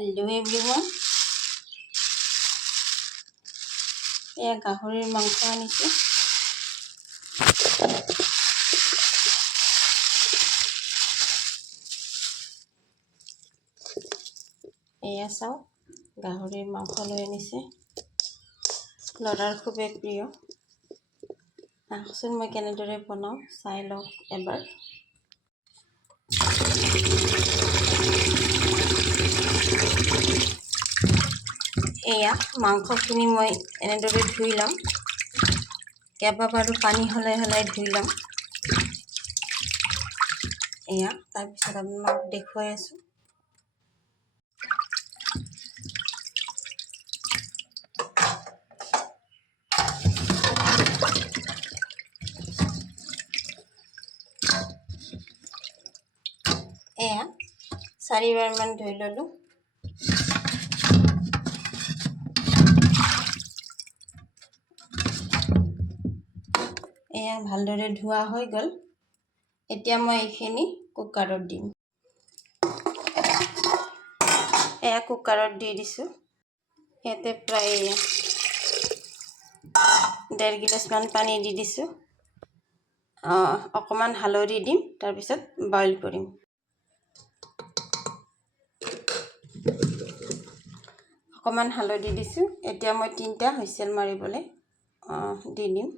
Hello everyone. এয়া গাহৰিৰ মাংস আনিছে। এয়া চাও গাহৰিৰ মাংস লৈ আনিছে। ল'ৰাৰ খুবেই প্ৰিয়। আহকচোন মই কেনেদৰে বনাও চাই লওক এবাৰ। এয়া মাংসখিনি মই এনেদৰে ধুই লম। কেইবাবাৰো পানী হলাই ধুই লম। এয়া তাৰপিছত আপোনাক দেখুৱাই আছো। এয়া 4বাৰ মান ধুই ললো। এয়া ভালদৰে ধোৱা হৈ গল। এতিয়া মই এইখিনি কুকাৰত দিম। এয়া কুকাৰত দি দিছো। ইয়াতে প্ৰায় 1.5 গিলাচ মান পানী দি দিছো। অকমান হালধি দিম, তাৰপিছত বইল কৰিম। অকমান হালধি দিছো। এতিয়া মই 3টা হুইসেল মাৰিবলৈ দি দিম।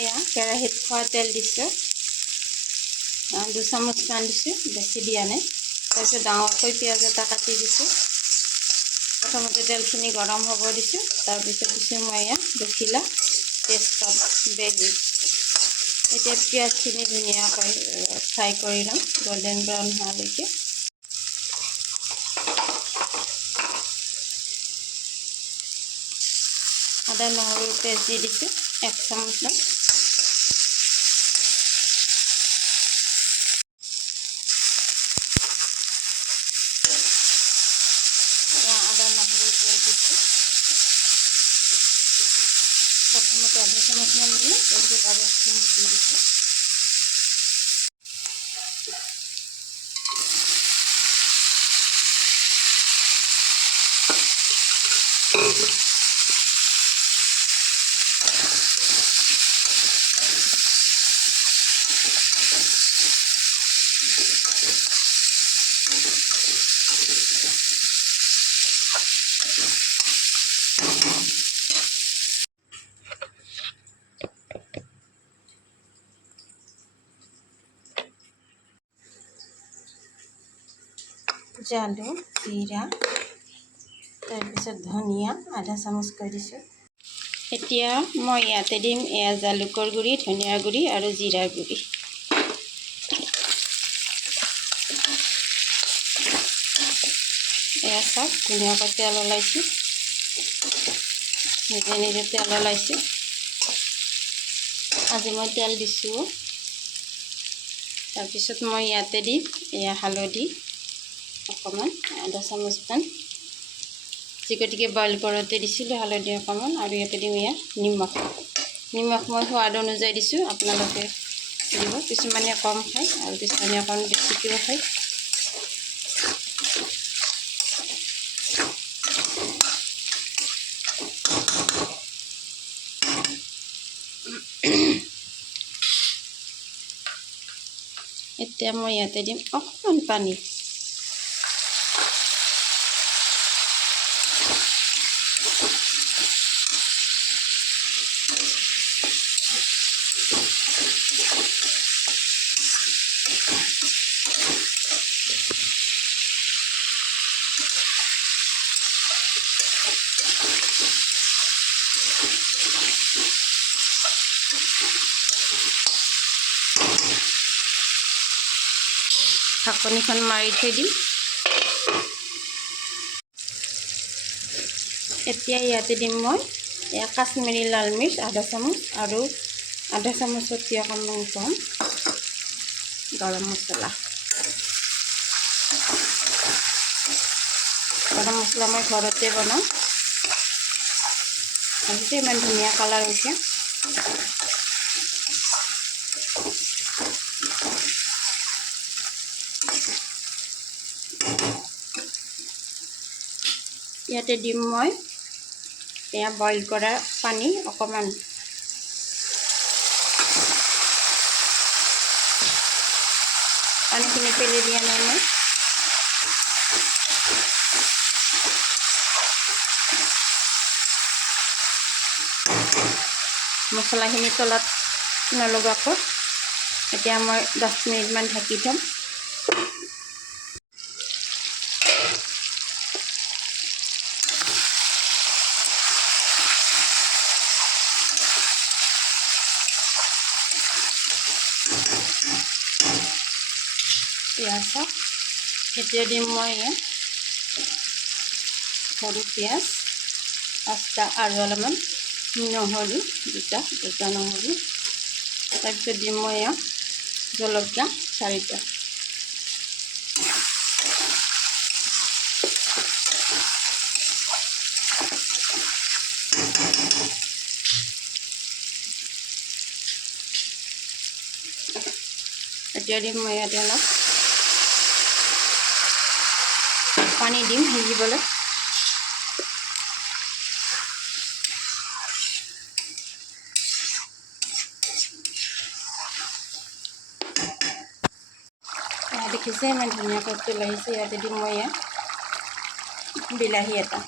এয়া কেৰাহীত খোৱা তেল দিছো। 2 চামুচ মান দিছো, বেছি দিয়া নাই। তাৰপিছত ডাঙৰকৈ পিঁয়াজ এটা কাটি দিছো। প্ৰথমতে তেলখিনি গৰম হ'ব দিছো। তাৰপিছত দিছো মই এয়া 2 খিলা তেজপাত বেজি। এতিয়া পিঁয়াজখিনি ধুনীয়াকৈ ফ্ৰাই কৰি লম গোল্ডেন ব্ৰাউন হোৱালৈকে। আদা নহৰুৰ পেষ্ট দি দিছো 1 চামুচ। আদা নহৰুৰ পেষ্ট দিছো। প্ৰথমতে 1/2 চামুচ মান দিলো, তাৰপিছত আৰু 1 চামুচ দি দিছো। জালুক, জিৰা, তাৰপিছত ধনিয়া 1/2 চামুচ কৰি দিছো। এতিয়া মই ইয়াতে দিম এয়া জালুকৰ গুড়ি, ধনিয়াৰ গুড়ি আৰু জিৰাৰ গুড়ি। এয়া চাওক ধুনীয়াকৈ তেল ওলাইছে। নিজে নিজে তেল ওলাইছে। আজি মই তেল দিছো। তাৰপিছত মই ইয়াতে দিম এয়া হালধি অকমান 1/2 চামুচ মান। যিগতিকে বইল কৰোঁতে দিছিলো হালধি অকমান। আৰু ইয়াতে দিম এয়া নিমখ। নিমখ মই সোৱাদ অনুযায়ী দিছো। আপোনালোকে দিব। কিছুমানে কম খায় আৰু কিছুমানে অকণ বেছিকৈও খায়। এতিয়া মই ইয়াতে দিম অকমান পানী। ঢাকনিখন মাৰি থৈ দিম। এতিয়া ইয়াতে দিম মই কাশ্মীৰী লাল মিৰ্চ আধা চামুচ আৰু আধা চামুচতকৈ অকণমান কম গৰম মছলা। গৰম মছলা মই ঘৰতে বনাওঁ। আজিতো ইমান ধুনীয়া কালাৰ হৈছে। ইয়াতে দিম মই বইল কৰা পানী অকণমান। পানীখিনি পেলাই দিয়া নাই মই। মছলাখিনি তলত নলগাকৈ এতিয়া মই 10 মিনিটমান ঢাকি থ'ম। পিঁয়াজ এতিয়া দিম মই সৰু পিঁয়াজ 5টা আৰু অলপমান নহৰু দুটা নহৰু। তাৰপিছত দিম মই জলকীয়া 4টা। এতিয়া দিম মই ইয়াতে অলপ পানী দিম সিজিবলৈ। দেখিছে ইমান ধুনীয়াকৈ তেল আহিছে। ইয়াতে দিম মই বিলাহী এটা।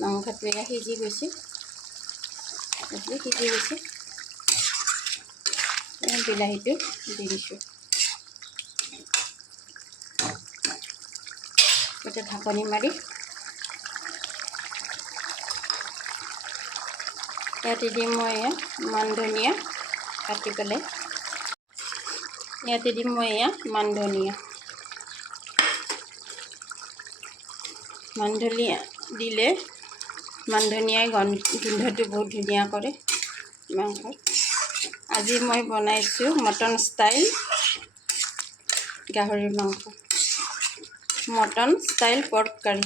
মাংসটো সিজি গৈছে। বিলাহীটো দি দিছোঁ। এতিয়া ঢাকনি মাৰি ইয়াতে দিম মই মান ধনিয়া কাটি পেলাই। ইয়াতে দিম মই মান ধনিয়া দিলে মান ধনিয়াই গোন্ধটো বহুত ধুনীয়া কৰে মাংসত। আজি মই বনাইছোঁ মটন ষ্টাইল গাহৰিৰ মাংস, মটন ষ্টাইল পৰ্ক কাৰী।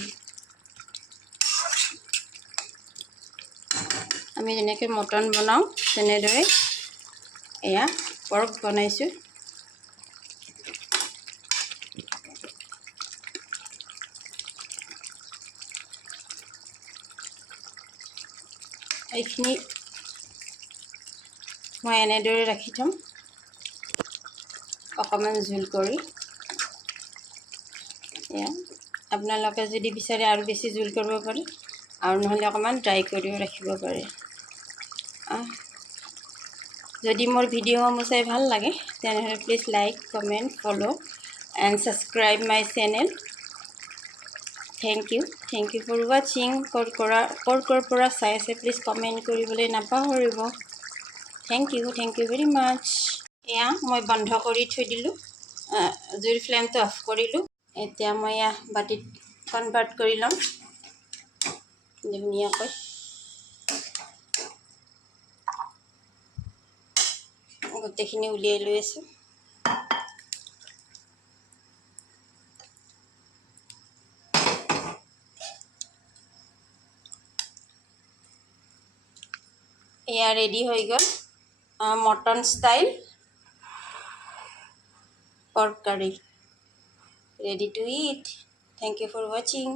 আমি যেনেকৈ মটন বনাওঁ তেনেদৰে এয়া পৰ্ক বনাইছোঁ। এইখিনি মই এনেদৰে ৰাখি থ'ম অকণমান জোল কৰি। আপোনালোকে যদি বিচাৰে আৰু বেছি জোল কৰিব পাৰে, আৰু নহ'লে অকণমান ড্ৰাই কৰিও ৰাখিব পাৰে। যদি মোৰ ভিডিঅ'সমূহ চাই ভাল লাগে তেনেহ'লে please like, comment, follow' and subscribe my channel. Thank you for ৱাচিং। ক'ৰ পৰা চাই আছে প্লিজ কমেণ্ট কৰিবলৈ নাপাহৰিব। Thank you very much. মই বন্ধ কৰি থৈ দিলোঁ, জুইৰ ফ্লেমটো অফ কৰিলোঁ। এতিয়া মই বাতিত কনভাৰ্ট কৰি ল'ম ধুনীয়াকৈ। গোটেইখিনি উলিয়াই লৈ আছোঁ। ৰেডি হৈ গ'ল mutton style pork curry. Ready to eat. Thank you for ৱাচিং।